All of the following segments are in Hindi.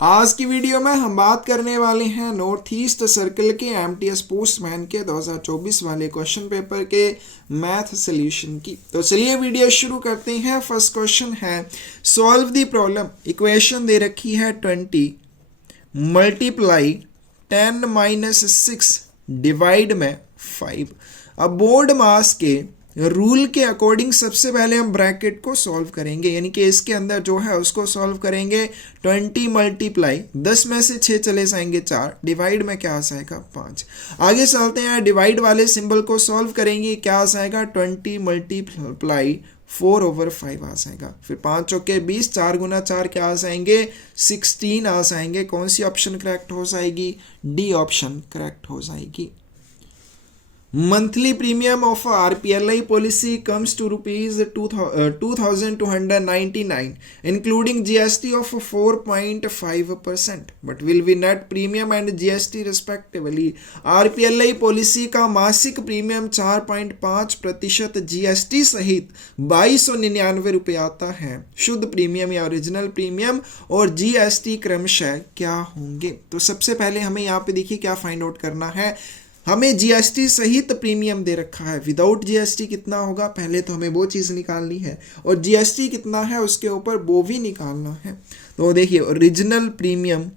आज की वीडियो में हम बात करने वाले हैं नॉर्थ ईस्ट सर्कल के एमटीएस पोस्टमैन के 2024 वाले क्वेश्चन पेपर के मैथ सॉल्यूशन की। तो चलिए वीडियो शुरू करते हैं। फर्स्ट क्वेश्चन है सॉल्व द प्रॉब्लम। इक्वेशन दे रखी है 20 मल्टीप्लाई 10 माइनस 6 डिवाइड में 5। अब बोर्ड मास के रूल के अकॉर्डिंग सबसे पहले हम ब्रैकेट को सॉल्व करेंगे, यानी कि इसके अंदर जो है उसको सॉल्व करेंगे। 20 मल्टीप्लाई 10 में से 6 चले जाएंगे 4, डिवाइड में क्या आ जाएगा 5। आगे चलते हैं, डिवाइड वाले सिंबल को सॉल्व करेंगे, क्या आ जाएगा 20 मल्टीप्लाई 4/5 आ जाएगा। फिर 5 चौके 20, 4 गुना 4 क्या आ जाएंगे 16 आ जाएंगे। कौन सी ऑप्शन करेक्ट हो जाएगी? डी ऑप्शन करेक्ट हो जाएगी। Monthly premium of RPLI policy comes to rupees 2,299 including GST of 4.5%, but will be net premium and GST respectively। RPLI policy का मासिक प्रीमियम 4.5% GST सहित 2299 रुपये आता है। शुद्ध प्रीमियम या ओरिजिनल प्रीमियम और GST क्रमशः क्या होंगे? तो सबसे पहले हमें यहाँ पे देखिए क्या फाइंड आउट करना है। हमें जीएसटी सहित प्रीमियम दे रखा है, विदाउट जीएसटी कितना होगा पहले तो हमें वो चीज़ निकालनी है, और जीएसटी कितना है उसके ऊपर वो भी निकालना है। तो देखिए ओरिजिनल प्रीमियम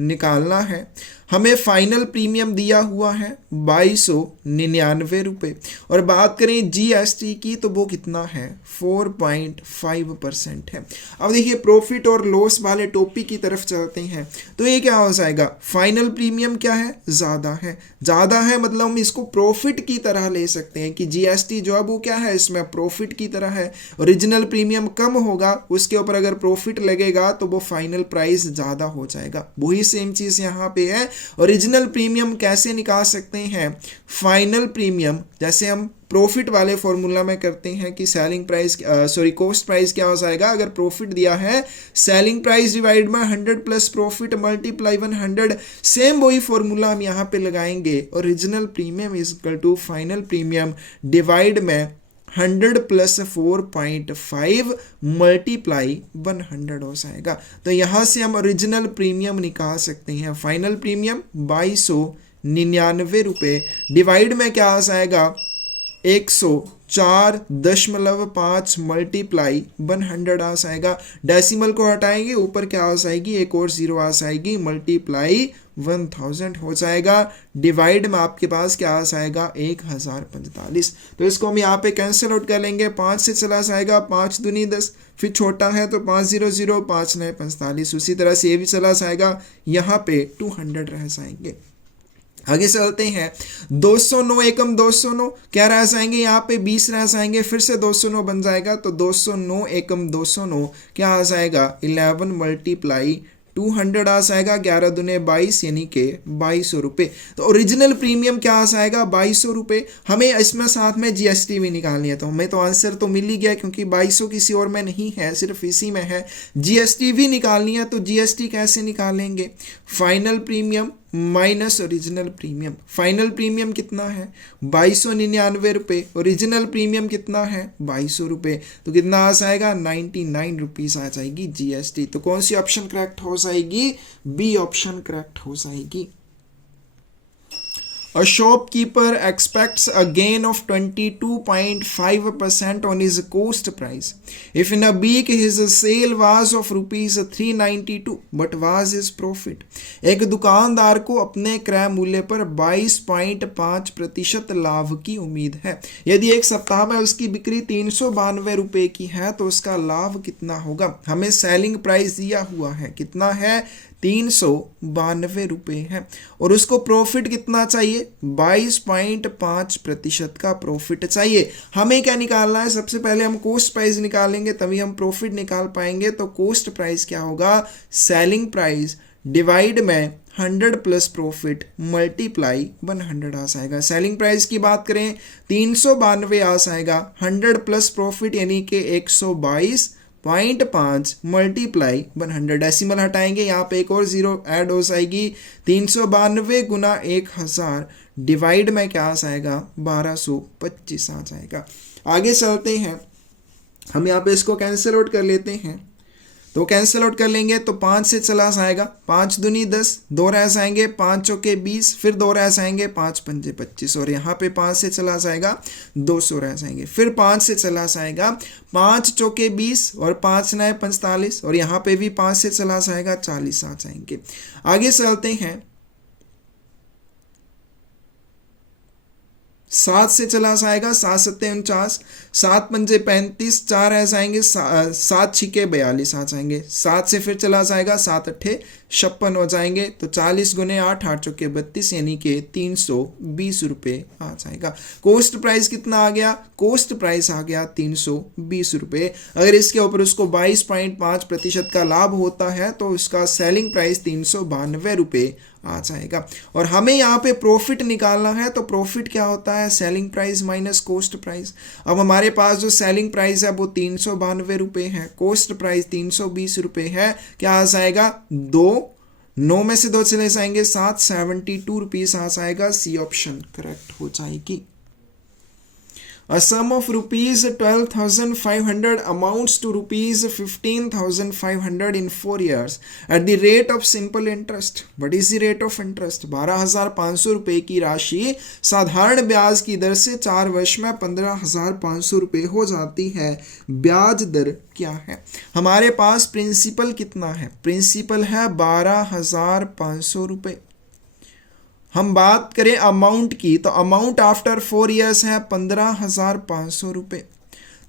निकालना है। हमें फाइनल प्रीमियम दिया हुआ है 2299 रुपये, और बात करें जीएसटी की तो वो कितना है 4.5% है। अब देखिए प्रॉफिट और लॉस वाले टॉपिक की तरफ चलते हैं, तो ये क्या हो जाएगा, फाइनल प्रीमियम क्या है ज़्यादा है मतलब हम इसको प्रॉफिट की तरह ले सकते हैं कि जीएसटी जो है वो क्या है इसमें प्रॉफिट की तरह है। ओरिजिनल प्रीमियम कम होगा, उसके ऊपर अगर प्रॉफिट लगेगा तो वो फाइनल प्राइस ज़्यादा हो जाएगा। वही सेम चीज़ यहाँ पे है। ओरिजिनल प्रीमियम कैसे निकाल सकते हैं? फाइनल प्रीमियम जैसे हम प्रॉफिट वाले फॉर्मूला में करते हैं कि सेलिंग प्राइस कॉस्ट प्राइस क्या हो जाएगा, अगर प्रॉफिट दिया है सेलिंग प्राइस डिवाइड में 100 प्लस प्रॉफिट मल्टीप्लाई 100। सेम वही फॉर्मूला हम यहाँ पे लगाएंगे। Original premium is equal to final premium divide में 100 प्लस 4.5 मल्टीप्लाई 100 हो जाएगा। तो यहाँ से हम ओरिजिनल प्रीमियम निकाल सकते हैं। फाइनल प्रीमियम 2299 रुपये डिवाइड में क्या आ जाएगा 104.5 मल्टीप्लाई 100 आ जाएगा। डेसिमल को हटाएंगे, ऊपर क्या आ जाएगी एक और जीरो आ जाएगी, मल्टीप्लाई 1000 हो जाएगा। डिवाइड में आपके पास क्या आ जाएगा 1045। तो इसको हम यहाँ पे कैंसिल आउट कर लेंगे, 5 से चला जाएगा 5 दूनी 10, फिर छोटा है तो 500, 5 9 45। उसी तरह से ये भी चला जाएगा, यहाँ पे 200 रह जाएंगे। आगे चलते हैं, 209 एकम 209 क्या रह जाएंगे, यहाँ पे 20 रह जाएंगे, फिर से 209 बन जाएगा, तो 209 एकम 209 क्या आ जाएगा 11 मल्टीप्लाई 200 आ जाएगा। 11 दूने 22 यानी कि 2200 रुपये। तो ओरिजिनल प्रीमियम क्या आ जाएगा 2200 रुपये। हमें इसमें साथ में जीएसटी भी निकालनी है, तो हमें तो आंसर तो मिल ही गया क्योंकि 2200 किसी और में नहीं है, सिर्फ इसी में है। जीएसटी भी निकालनी है, तो जीएसटी कैसे निकालेंगे, final premium minus original premium. Final premium कितना है 2299 रुपये, ओरिजिनल प्रीमियम कितना है 2200 रुपये, तो कितना आ जाएगा 99 रुपीज़ आ जाएगी जीएसटी। तो कौन सी ऑप्शन करेक्ट हो जाएगी? बी ऑप्शन करेक्ट हो जाएगी। A shopkeeper expects a gain of 22.5% on his cost price if in a week his sale was of rupees 392 but was his profit। एक दुकानदार को अपने क्रय मूल्य पर 22.5% लाभ की उम्मीद है। यदि एक सप्ताह में उसकी बिक्री 392 रुपये की है तो उसका लाभ कितना होगा? हमें सेलिंग प्राइस दिया हुआ है, कितना है 392 रुपये है, और उसको प्रॉफिट कितना चाहिए 22.5% का प्रॉफिट चाहिए। हमें क्या निकालना है, सबसे पहले हम कोस्ट प्राइस निकालेंगे तभी हम प्रॉफिट निकाल पाएंगे। तो कोस्ट प्राइस क्या होगा, सेलिंग प्राइस डिवाइड में 100 प्लस प्रॉफिट मल्टीप्लाई 100 आ जाएगा। सेलिंग प्राइस की बात करें 392 आ जाएगा, 100 प्लस प्रॉफिट यानी कि 122.5 मल्टीप्लाई 100। डेसिमल हटाएंगे, यहाँ पे एक और जीरो ऐड हो जाएगी, 392 गुना 1000 डिवाइड में क्या आ जाएगा 1225 आ जाएगा। आगे चलते हैं, हम यहाँ पे इसको कैंसिल आउट कर लेते हैं। तो कैंसिल आउट कर लेंगे तो 5 से चला आएगा, 5 दूनी 10, 2 रह जाएंगे, 5 चौके 20, फिर 2 रह जाएंगे, 5 पंजे 25, और यहाँ पे 5 से चला जाएगा 200 रह जाएंगे, फिर 5 से चला आएगा 5 चौके 20 और 5 नए 45, और यहाँ पे भी 5 से चला आएगा 40 आ जाएंगे। आगे चलते हैं, 7 से चला आएगा 7 सत्ते 49, 7 पंजे 35, 4 रह जाएंगे, 7 छिके 42 आ जाएंगे, 7 से फिर चला जाएगा 7 अट्ठे 56 हो जाएंगे, तो 40 गुने 8, 8 चौके 32, यानी कि 320 रुपये आ जाएगा। कॉस्ट प्राइस कितना आ गया? कॉस्ट प्राइस आ गया 320 रुपये। अगर इसके ऊपर उसको 22.5% का लाभ होता है तो उसका सेलिंग प्राइस 392 रुपये आ जाएगा। और हमें यहाँ पे प्रॉफिट निकालना है, तो प्रॉफिट क्या होता है? Selling price minus cost price. अब हमारे पास जो सेलिंग प्राइस है वो 392 रुपये है, कॉस्ट प्राइस 320 रुपये है, क्या आ जाएगा? 9 में से 2 चले जाएंगे 7, 72 रुपीज आ जाएगा। सी ऑप्शन करेक्ट हो जाएगी। A sum of rupees 12,500 amounts to rupees 15,500 in 4 years at the rate of simple interest. What is the rate of interest? 12,500 रुपये की राशि साधारण ब्याज की दर से 4 वर्ष में 15,500 रुपये हो जाती है। ब्याज दर क्या है? हमारे पास प्रिंसिपल कितना है? प्रिंसिपल है 12,500 रुपये। हम बात करें अमाउंट की, तो अमाउंट आफ्टर 4 ईयर्स है 15,500 रुपये।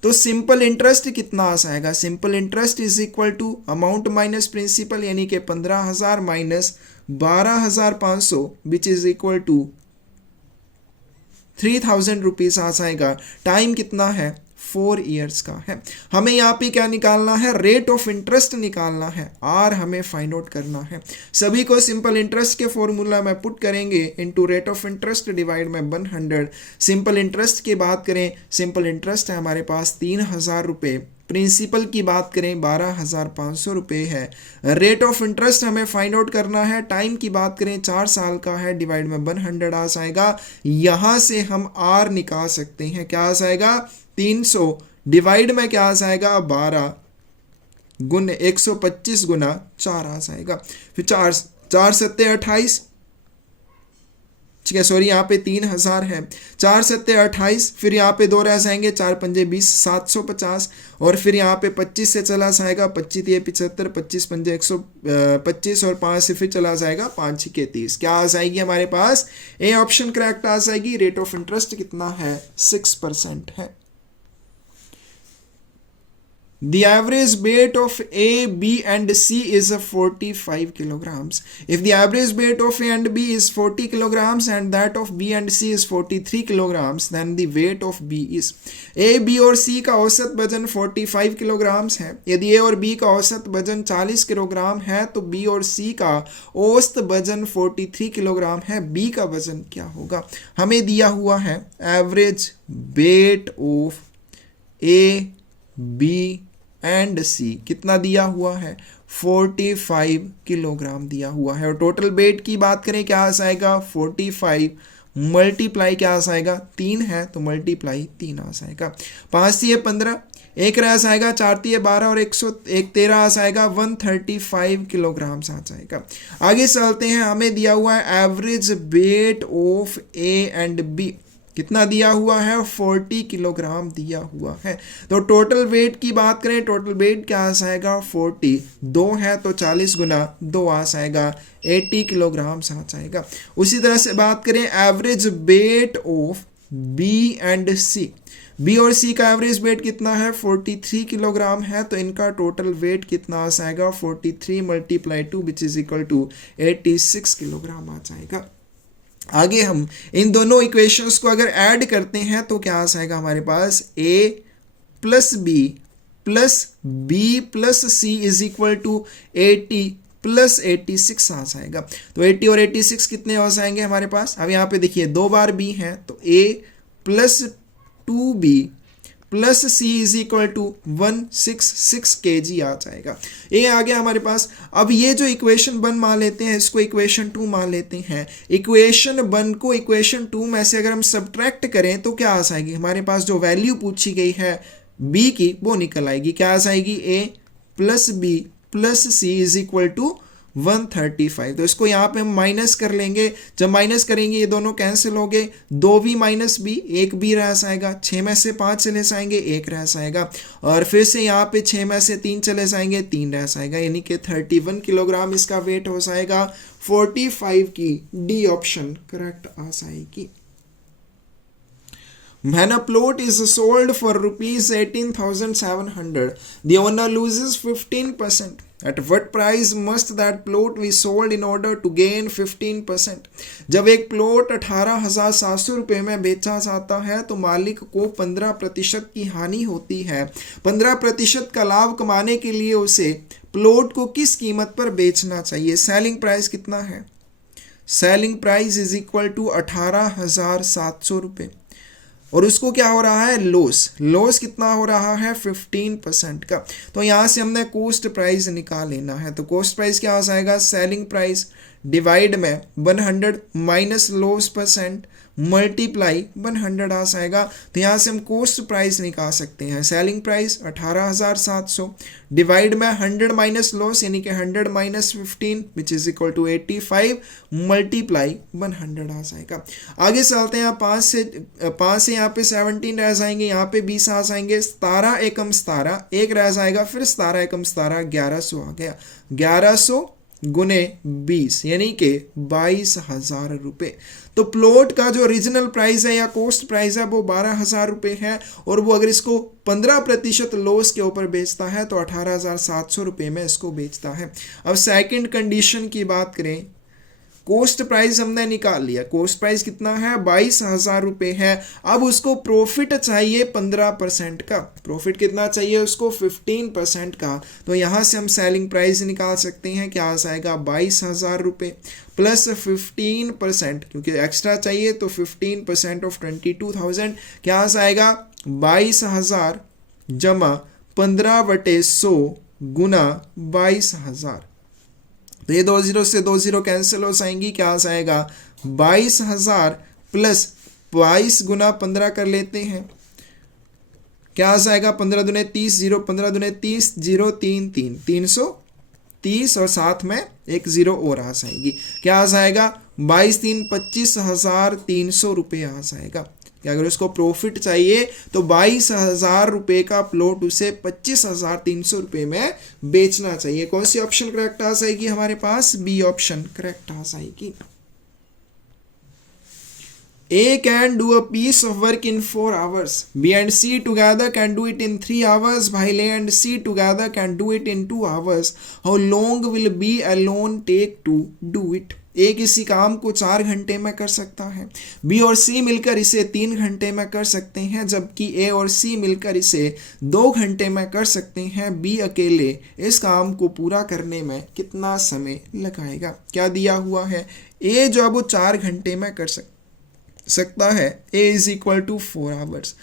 तो सिंपल इंटरेस्ट कितना आ जाएगा? Simple interest is equal to amount minus principal, यानी कि 15,000 minus 12,500 which is equal to 3,000 rupees आ जाएगा। टाइम कितना है? 4 ईयर्स का है। हमें यहाँ पे क्या निकालना है? रेट ऑफ इंटरेस्ट निकालना है, आर हमें फाइंड आउट करना है। सभी को सिंपल इंटरेस्ट के फॉर्मूला में पुट करेंगे, into rate of interest divide में 100। सिंपल इंटरेस्ट की बात करें, सिंपल इंटरेस्ट है हमारे पास 3,000 रुपये। प्रिंसिपल की बात करें 12,500 रुपये है। रेट ऑफ इंटरेस्ट हमें फाइंड आउट करना है। टाइम की बात करें 4 साल का है, डिवाइड में 100 आ जाएगा। यहाँ से हम आर निकाल सकते हैं, क्या आ जाएगा? 300 डिवाइड में क्या आ जाएगा? 12 गुने 125 गुना 4 आ जाएगा। फिर 4 सत्ते 28, ठीक है, सॉरी यहाँ पे 3,000 है, 4 सत्ते 28, फिर यहाँ पे 2 रह जाएंगे, 4 पंजे 20, 750, और फिर यहाँ पे 25 से चला जाएगा 25 ये 75, 25 पंजे 125, और 5 से फिर चला जाएगा 5 छिके 30। क्या आ जाएगी हमारे पास? ए ऑप्शन करेक्ट आ जाएगी। रेट ऑफ इंटरेस्ट कितना है? 6% है। The average weight of A, B and C is 45 kilograms. If the average weight of A and B is 40 kilograms and that of B and C is 43 kilograms, then the weight of B is A, B और C का औसत वजन 45 किलोग्राम्स है। यदि A और B का औसत वजन 40 किलोग्राम है तो B और C का औसत वजन 43 किलोग्राम है। B का वजन क्या होगा? हमें दिया हुआ है average weight of A, B and C कितना दिया हुआ है? 45 किलोग्राम दिया हुआ है। और टोटल वेट की बात करें, क्या आ जाएगा? 45 मल्टीप्लाई क्या आ जाएगा? 3 है तो मल्टीप्लाई 3 आ जाएगा। 5 से 15, 1 रह जाएगा, 4 से 12 और 101 13 आ जाएगा, 135 किलोग्राम आ जाएगा। आगे चलते हैं, हमें दिया हुआ है average weight of A and B, कितना दिया हुआ है? 40 किलोग्राम दिया हुआ है। तो टोटल वेट की बात करें, टोटल वेट क्या आ जाएगा? 40, 2 है तो 40 गुना 2 आ जाएगा, 80 किलोग्राम आ जाएगा। उसी तरह से बात करें average weight of B and C, B और सी का एवरेज वेट कितना है? 43 किलोग्राम है, तो इनका टोटल वेट कितना आ जाएगा? 43 multiply 2 which is equal to 86 kilogram आ जाएगा। आगे हम इन दोनों इक्वेशंस को अगर ऐड करते हैं तो क्या आ जाएगा हमारे पास? a plus B plus B plus C is equal to 80 plus 86 आ जाएगा। तो 80 और 86 कितने हो जाएंगे हमारे पास? अब यहाँ पे देखिए 2 बार b है तो a plus 2b plus C is equal to 166 kg आ जाएगा। ये आ गया हमारे पास। अब ये जो इक्वेशन 1 मान लेते हैं, इसको इक्वेशन 2 मान लेते हैं। इक्वेशन 1 को इक्वेशन 2 में से अगर हम सब्ट्रैक्ट करें तो क्या आ जाएगी हमारे पास? जो वैल्यू पूछी गई है b की वो निकल आएगी। क्या आ जाएगी? a plus B plus C is equal to 135। तो इसको यहाँ पे हम माइनस कर लेंगे, जब माइनस करेंगे ये दोनों कैंसिल हो गए, 2b माइनस बी, एक बी रह जाएगा, 6 में से 5 चले जाएंगे, एक रह जाएगा, और फिर से यहाँ पे 6 में से 3 चले जाएंगे, 3 रह जाएगा, यानी कि 31 किलोग्राम इसका वेट हो जाएगा। 45 की डी ऑप्शन करेक्ट आ जाएगी। When a plot is sold for rupees 18,700, the owner loses 15%. At what price must that plot be sold in order to gain 15%? जब एक प्लॉट 18,700 रुपये में बेचा जाता है तो मालिक को 15% की हानि होती है। 15% का लाभ कमाने के लिए उसे प्लॉट को किस कीमत पर बेचना चाहिए? सेलिंग प्राइस कितना है? Selling price is equal to 18,700 रुपये, और उसको क्या हो रहा है? लॉस कितना हो रहा है? 15% का। तो यहाँ से हमने कॉस्ट प्राइस निकाल लेना है। तो कॉस्ट प्राइस क्या हो जाएगा? सेलिंग प्राइस डिवाइड में 100 माइनस लॉस परसेंट मल्टीप्लाई 100 आ जाएगा। तो यहाँ से हम कॉस्ट प्राइस निकाल सकते हैं। सेलिंग प्राइस 18,700 डिवाइड में 100 माइनस लॉस यानी कि 100 minus 15 which is equal to 85 multiply 100 आ जाएगा। आगे चलते हैं, 5 से यहाँ पे 17 रह जाएंगे, यहाँ पे 20 आ जाएंगे, 17 एकम 17 एक रह जाएगा, फिर 17 एकम 17 1100 आ गया, 1100 गुने 20 यानी कि 22,000 रुपये। तो प्लॉट का जो ओरिजिनल प्राइस है या कॉस्ट प्राइस है वो 12,000 रुपये है, और वो अगर इसको 15% लॉस के ऊपर बेचता है तो 18,700 रुपये में इसको बेचता है। अब सेकंड कंडीशन की बात करें, कॉस्ट प्राइस हमने निकाल लिया, कॉस्ट प्राइस कितना है? 22,000 रुपये है। अब उसको प्रॉफिट चाहिए 15% का, प्रॉफिट कितना चाहिए उसको? 15% का। तो यहाँ से हम सेलिंग प्राइस निकाल सकते हैं, क्या आ जाएगा? 22,000 रुपये प्लस 15%, क्योंकि एक्स्ट्रा चाहिए तो 15% ऑफ 22,000 क्या आ जाएगा? 22,000 जमा 15/100 गुना 22,000। तो ये 2 0 से 2 0 कैंसिल हो जाएंगी, क्या आ जाएगा? 22,000 प्लस 22 गुना 15 कर लेते हैं, क्या आ जाएगा? 15 दूने 30, 0 15 दूने 30, 0 3 3 330, और साथ में एक 0 और आ जाएगी, क्या आ जाएगा? 22 3 25,300 रुपये आ जाएगा। कि अगर उसको प्रॉफिट चाहिए तो 22,000 रुपये का प्लॉट उसे 25,300 रुपये में बेचना चाहिए। कौन सी ऑप्शन करेक्ट आ जाएगी हमारे पास? बी ऑप्शन करेक्ट आ जाएगी। A can do a piece of work in 4 hours. B and C together can do it in 3 hours, while A and C together can do it in 2 hours. How long will B alone take to do it? A किसी काम को 4 घंटे में कर सकता है, B और C मिलकर इसे 3 घंटे में कर सकते हैं, जबकि A और C मिलकर इसे 2 घंटे में कर सकते हैं। B अकेले इस काम को पूरा करने में कितना समय लगाएगा? क्या दिया हुआ है? A जो है वो 4 घंटे में कर सकता है, A is equal to 4 hours.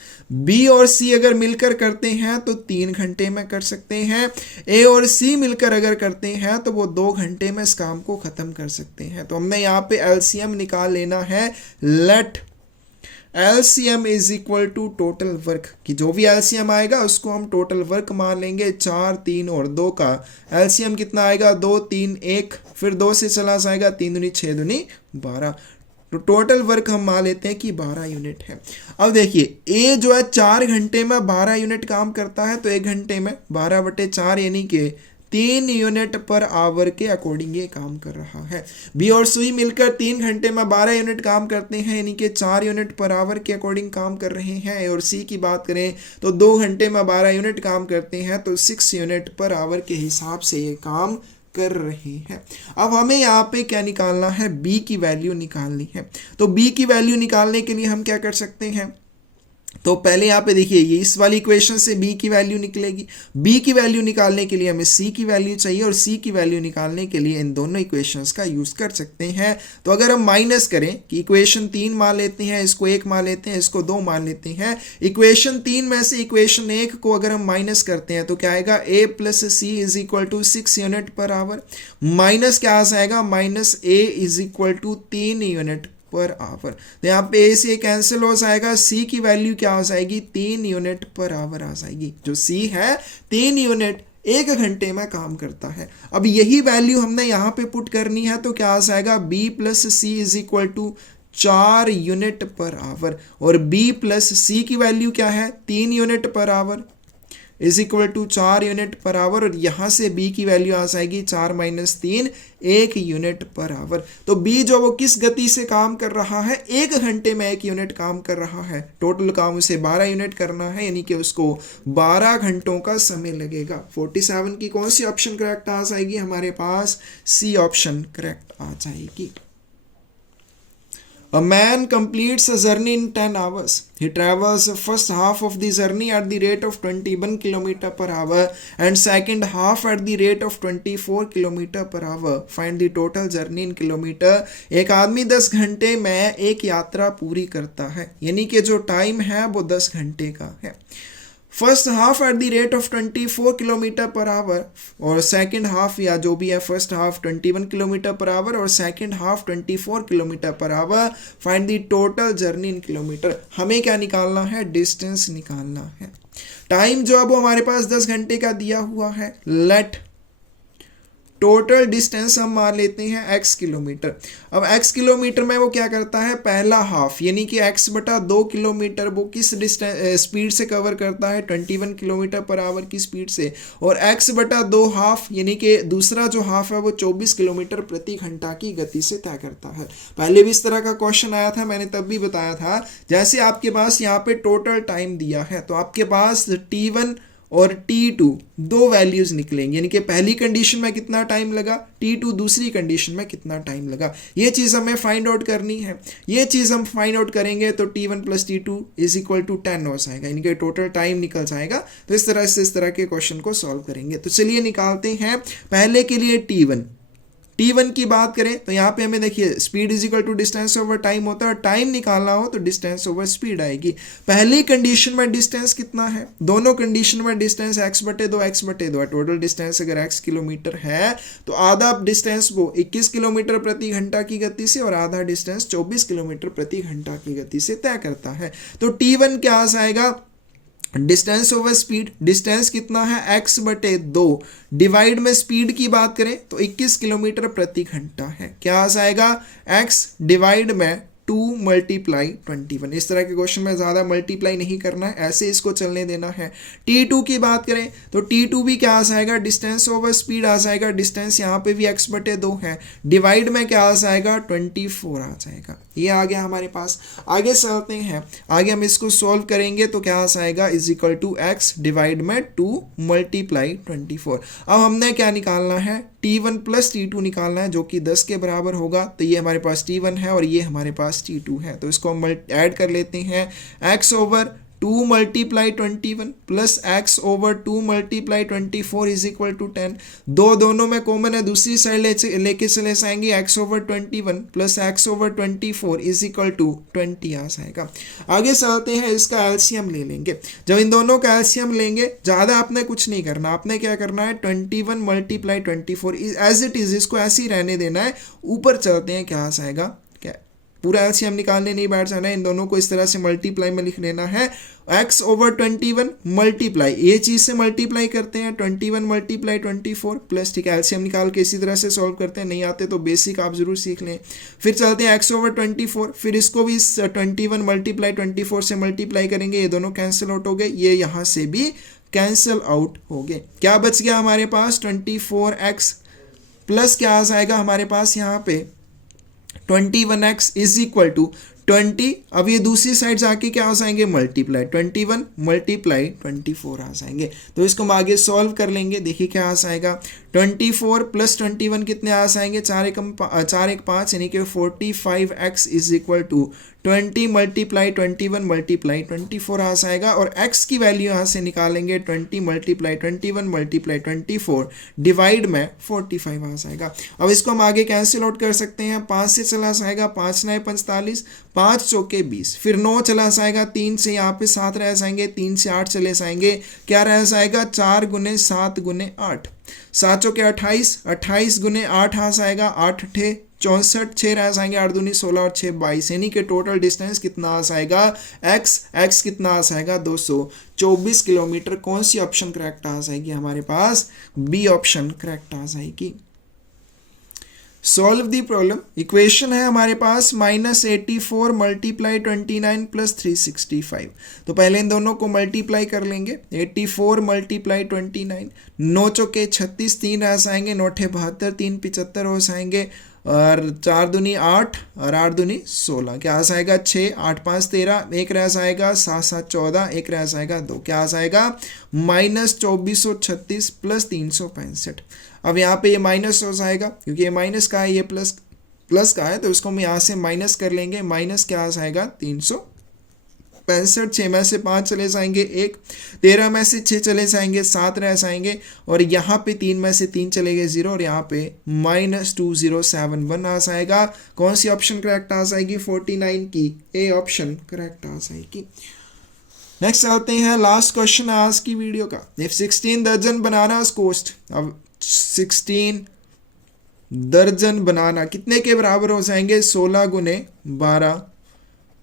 B और C अगर मिलकर करते हैं तो 3 घंटे में कर सकते हैं। A और C मिलकर अगर करते हैं तो वो 2 घंटे में इस काम को खत्म कर सकते हैं। तो हमने यहाँ पे LCM निकाल लेना है। Let LCM is equal to total work, कि जो भी LCM आएगा उसको हम टोटल वर्क मान लेंगे। 4 3 और 2 का LCM कितना आएगा? 2 3 1, फिर 2 से चला जाएगा, 3 दूनी 6 दूनी 12। तो टोटल वर्क हम मान लेते हैं कि 12 यूनिट है। अब देखिए A जो है 4 घंटे में 12 यूनिट काम करता है, तो 1 घंटे में 12/4 यानी कि 3 यूनिट पर आवर के अकॉर्डिंग ये काम कर रहा है। B और C मिलकर 3 घंटे में 12 यूनिट काम करते हैं, यानी कि 4 यूनिट पर आवर के अकॉर्डिंग काम कर रहे हैं। A और C की बात करें तो 2 घंटे में 12 यूनिट काम करते हैं, तो 6 यूनिट पर आवर के हिसाब से ये काम कर रहे हैं। अब हमें यहाँ पे क्या निकालना है? B की वैल्यू निकालनी है। तो B की वैल्यू निकालने के लिए हम क्या कर सकते हैं? तो पहले यहाँ पे देखिए, ये इस वाली इक्वेशन से B की वैल्यू निकलेगी। B की वैल्यू निकालने के लिए हमें C की वैल्यू चाहिए, और C की वैल्यू निकालने के लिए इन दोनों इक्वेशंस का यूज कर सकते हैं। तो अगर हम माइनस करें कि इक्वेशन 3 मान लेते हैं, इसको 1 मान लेते हैं, इसको 2 मान लेते हैं, इक्वेशन 3 में से इक्वेशन 1 को अगर हम माइनस करते हैं तो क्या आएगा? A plus C is equal to 6 unit per hour, minus क्या आ जाएगा? Minus A is equal to 3 unit per hour. तो यहाँ पे A से कैंसिल हो जाएगा, C की वैल्यू क्या हो जाएगी? 3 यूनिट पर आवर आ जाएगी। जो C है 3 यूनिट 1 घंटे में काम करता है। अब यही वैल्यू हमने यहाँ पे पुट करनी है तो क्या आ जाएगा, B plus C is equal to 4 unit per hour, और B प्लस सी की वैल्यू क्या है, 3 unit per hour is equal to 4 unit per hour, और यहाँ से B की वैल्यू आ जाएगी 4 माइनस 3 1 यूनिट पर आवर। तो B जो वो किस गति से काम कर रहा है, 1 घंटे में 1 यूनिट काम कर रहा है। टोटल काम उसे 12 यूनिट करना है, यानी कि उसको 12 घंटों का समय लगेगा। 47 की कौन सी ऑप्शन करेक्ट आ जाएगी हमारे पास, C ऑप्शन करेक्ट आ जाएगी। A man completes a journey in 10 hours. He travels the first half of the journey at the rate of 21 km per hour and second half at the rate of 24 km per hour. Find the total journey in kilometer. एक आदमी 10 घंटे में एक यात्रा पूरी करता है, यानी कि जो टाइम है वो 10 घंटे का है। First half at the rate of 24 kilometre per hour, और सेकंड हाफ या जो भी है first half 21 kilometre per hour और second half 24 kilometre per hour. Find the total journey in kilometre. हमें क्या निकालना है, डिस्टेंस निकालना है। टाइम जो अब हमारे पास 10 घंटे का दिया हुआ है, लेट टोटल डिस्टेंस हम मान लेते हैं x किलोमीटर। अब x किलोमीटर में वो क्या करता है, पहला हाफ यानी कि x बटा 2 किलोमीटर वो किस डिस्टेंस स्पीड से कवर करता है, 21 किलोमीटर पर आवर की स्पीड से, और x बटा 2 हाफ यानी कि दूसरा जो हाफ है वो 24 किलोमीटर प्रति घंटा की गति से तय करता है। पहले भी इस तरह का क्वेश्चन आया था, मैंने तब भी बताया था, जैसे आपके पास यहाँ पे टोटल टाइम दिया है तो आपके पास t1 और T2 दो वैल्यूज निकलेंगे, यानी कि पहली कंडीशन में कितना टाइम लगा, T2 दूसरी कंडीशन में कितना टाइम लगा। ये चीज़ हमें फाइंड आउट करनी है। ये चीज़ हम फाइंड आउट करेंगे तो T1 plus T2 is equal to 10 हो जाएगा, यानी कि टोटल टाइम निकल जाएगा। तो इस तरह से इस तरह के क्वेश्चन को सॉल्व करेंगे। तो चलिए निकालते हैं। पहले के लिए T1 की बात करें तो यहाँ पे हमें देखिए speed is equal to distance over time होता है, टाइम निकालना हो तो डिस्टेंस ओवर स्पीड आएगी। पहली कंडीशन में डिस्टेंस कितना है, दोनों कंडीशन में डिस्टेंस x बटे 2 है। टोटल डिस्टेंस अगर x किलोमीटर है तो आधा डिस्टेंस वो 21 किलोमीटर प्रति घंटा की गति से और आधा डिस्टेंस 24 किलोमीटर प्रति घंटा की गति से तय करता है। तो T1 क्या आ जाएगा, डिस्टेंस ओवर स्पीड, डिस्टेंस कितना है x बटे 2, डिवाइड में स्पीड की बात करें तो 21 किलोमीटर प्रति घंटा है। क्या आ जाएगा, x डिवाइड में 2 मल्टीप्लाई 21। इस तरह के क्वेश्चन में ज़्यादा मल्टीप्लाई नहीं करना है, ऐसे इसको चलने देना है। T2 की बात करें तो T2 भी क्या आ जाएगा, डिस्टेंस ओवर स्पीड आ जाएगा। डिस्टेंस यहाँ पे भी x बटे 2 है, डिवाइड में क्या आ जाएगा, 24 आ जाएगा। ये आ गया हमारे पास। आगे चलते हैं, आगे हम इसको सॉल्व करेंगे तो क्या आ जाएगा, is equal to x divide में 2 मल्टीप्लाई 24। अब हमने क्या निकालना है, T1 प्लस T2 निकालना है जो कि 10 के बराबर होगा। तो ये हमारे पास T1 है और ये हमारे पास T2 है, तो इसको हम ऐड कर लेते हैं। x over 2 multiply 21 plus x over 2 multiply 24 is equal to 10। दोनों में कॉमन है, दूसरी साइड लेके चले जाएंगे। x over 21 plus x over 24 is equal to 20 आ जाएगा। आगे चलते हैं, इसका एलसीएम ले लेंगे। जब इन दोनों का एलसीएम लेंगे, ज़्यादा आपने कुछ नहीं करना, आपने क्या करना है, 21 मल्टीप्लाई 24 एज इट इज़, इसको ऐसे ही रहने देना है। ऊपर चलते हैं, क्या आ जाएगा, पूरा एलसीएम निकालने नहीं बैठ जाना है, इन दोनों को इस तरह से मल्टीप्लाई में लिख लेना है। x ओवर 21 मल्टीप्लाई, ये चीज़ से मल्टीप्लाई करते हैं, 21 मल्टीप्लाई 24 प्लस, ठीक है, एलसीएम निकाल के इसी तरह से सॉल्व करते हैं। नहीं आते तो बेसिक आप जरूर सीख लें। फिर चलते हैं x ओवर 24, फिर इसको भी 21 मल्टीप्लाई 24 से मल्टीप्लाई करेंगे, ये दोनों कैंसिल आउट हो गए, ये यहाँ से भी कैंसिल आउट हो गए। क्या बच गया हमारे पास, 24x प्लस क्या आ जाएगा हमारे पास यहाँ पे 21x इज इक्वल टू 20। अब ये दूसरी साइड जाके क्या आ जाएंगे, मल्टीप्लाई 21 मल्टीप्लाई 24 आ जाएंगे। तो इसको हम आगे सॉल्व कर लेंगे। देखिए क्या आ जाएगा, 24 प्लस 21 कितने आ जाएंगे, 4 एक 5, यानी कि 45x is equal to 20 multiply 21 multiply 24 आ जाएगा। और x की वैल्यू यहाँ से निकालेंगे, 20 मल्टीप्लाई 21 मल्टीप्लाई 24 डिवाइड में 45 आ जाएगा। अब इसको हम आगे कैंसिल आउट कर सकते हैं, 5 से चला जाएगा, 5 9 45, 5 चौके 20, फिर 9 चला जाएगा, 3 से यहाँ पे 7 रह जाएंगे, 3 से 8 चले जाएंगे, क्या रह जाएगा, 4 गुने 7 गुने 8। 7 चौके 28, 28 गुने 8 हाथ आएगा, 8 ठे 64, 6 रह आएंगे, 8 दूनी 16 और 6 22, यानी कि टोटल डिस्टेंस कितना आ जाएगा x कितना आ जाएगा 224 किलोमीटर। कौन सी ऑप्शन करेक्ट आ जाएगी हमारे पास? बी ऑप्शन करेक्ट आ जाएगी। Solve the problem. इक्वेशन है हमारे पास -84 मल्टीप्लाई 29 प्लस 365। तो पहले इन दोनों को मल्टीप्लाई कर लेंगे। 84 मल्टीप्लाई 29, 9 चौके 36, 3 रह जाएंगे, 9 ठे 72, 3 75 हो जाएंगे, और 4 दूनी 8 और 8 दूनी 16, क्या आ जाएगा 6, 8 5 13, एक रह जाएगा 7 7 14, एक रह जाएगा 2, क्या आ जाएगा -2436 प्लस 365। अब यहाँ पे ये माइनस हो जाएगा क्योंकि ये माइनस का है, ये प्लस का है, तो इसको हम यहाँ से माइनस कर लेंगे। माइनस क्या आ जाएगा 365, 6 में से 5 चले जाएंगे 1, 13 में से 6 चले जाएंगे 7 रह जाएंगे, और यहाँ पे 3 में से 3 चले गए 0, और यहाँ पे -2071 आ जाएगा। कौन सी ऑप्शन करेक्ट आ जाएगी? 49 की ए ऑप्शन करेक्ट आ जाएगी। नेक्स्ट आते हैं लास्ट क्वेश्चन आज की वीडियो का। इफ 16 दर्जन बनानास कॉस्ट, अब 16 दर्जन बनाना कितने के बराबर हो जाएंगे? 16 गुने 12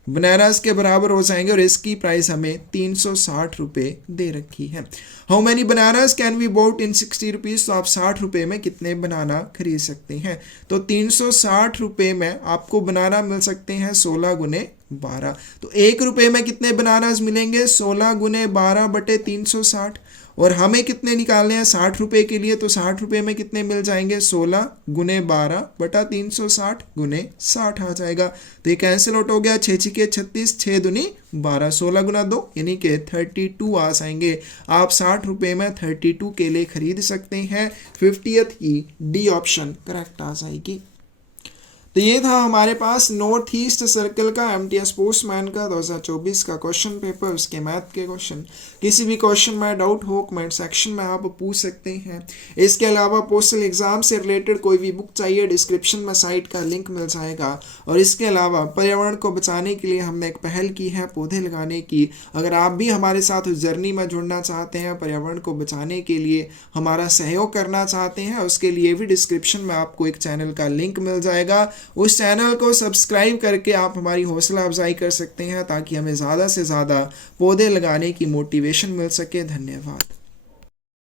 बनानास के बराबर हो जाएंगे, और इसकी प्राइस हमें 360 रुपये दे रखी है। How many bananas can be bought in 60 rupees? तो आप 60 रुपये में कितने बनाना खरीद सकते हैं? तो 360 रुपये में आपको बनाना मिल सकते हैं 16 गुने 12। तो 1 रुपये में कितने बनानास मिलेंगे? 16 गुने 12 बटे 360, और हमें कितने निकालने हैं 60 रुपये के लिए? तो 60 रुपये में कितने मिल जाएंगे? 16 गुने 12 बटा 360 गुने 60 आ जाएगा। तो ये कैंसिल आउट हो गया, 6 6 के 36, 6 दूनी 12, 16 गुना 2 यानी कि 32 आ जाएंगे। आप 60 रुपये में 32 केले खरीद सकते हैं। 50th की डी ऑप्शन करेक्ट आ जाएगी। तो ये था हमारे पास नॉर्थ ईस्ट सर्कल का एमटीएस पोस्टमैन का 2024 का क्वेश्चन पेपर, उसके मैथ के क्वेश्चन। किसी भी क्वेश्चन में डाउट हो कमेंट सेक्शन में आप पूछ सकते हैं। इसके अलावा पोस्टल एग्जाम से रिलेटेड कोई भी बुक चाहिए, डिस्क्रिप्शन में साइट का लिंक मिल जाएगा। और इसके अलावा पर्यावरण को बचाने के लिए हमने एक पहल की है पौधे लगाने की। अगर आप भी हमारे साथ उस जर्नी में जुड़ना चाहते हैं, पर्यावरण को बचाने के लिए हमारा सहयोग करना चाहते हैं, उसके लिए भी डिस्क्रिप्शन में आपको एक चैनल का लिंक मिल जाएगा। उस चैनल को सब्सक्राइब करके आप हमारी हौसला अफजाई कर सकते हैं ताकि हमें ज़्यादा से ज़्यादा पौधे लगाने की मोटिवेशन मिल सके। धन्यवाद।